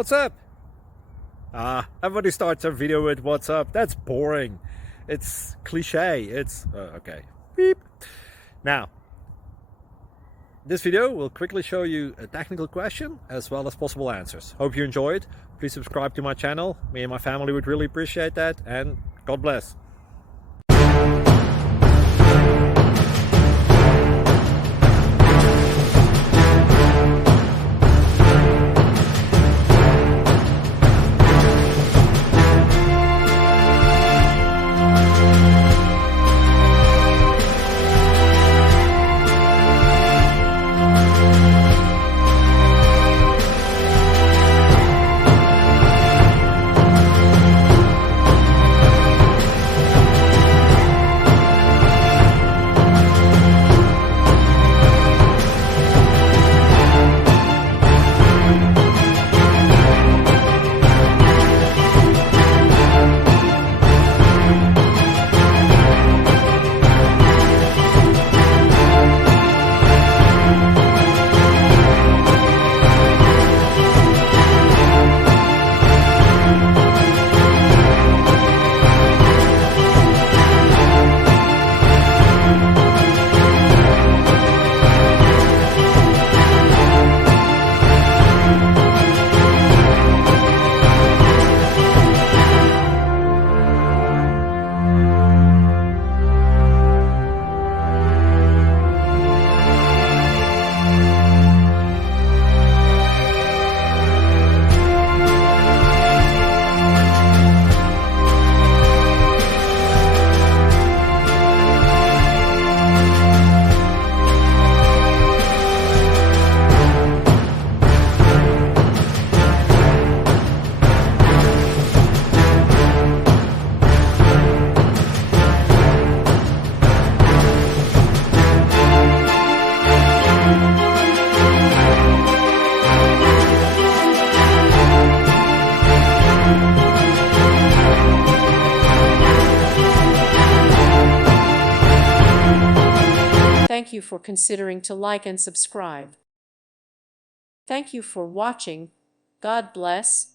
What's up? Everybody starts a video with what's up. That's boring. It's cliche. It's okay. Beep. Now, this video will quickly show you a technical question as well as possible answers. Hope you enjoyed. Please subscribe to my channel. Me and my family would really appreciate that, and God bless. Thank you for considering to like and subscribe. Thank you for watching. God bless.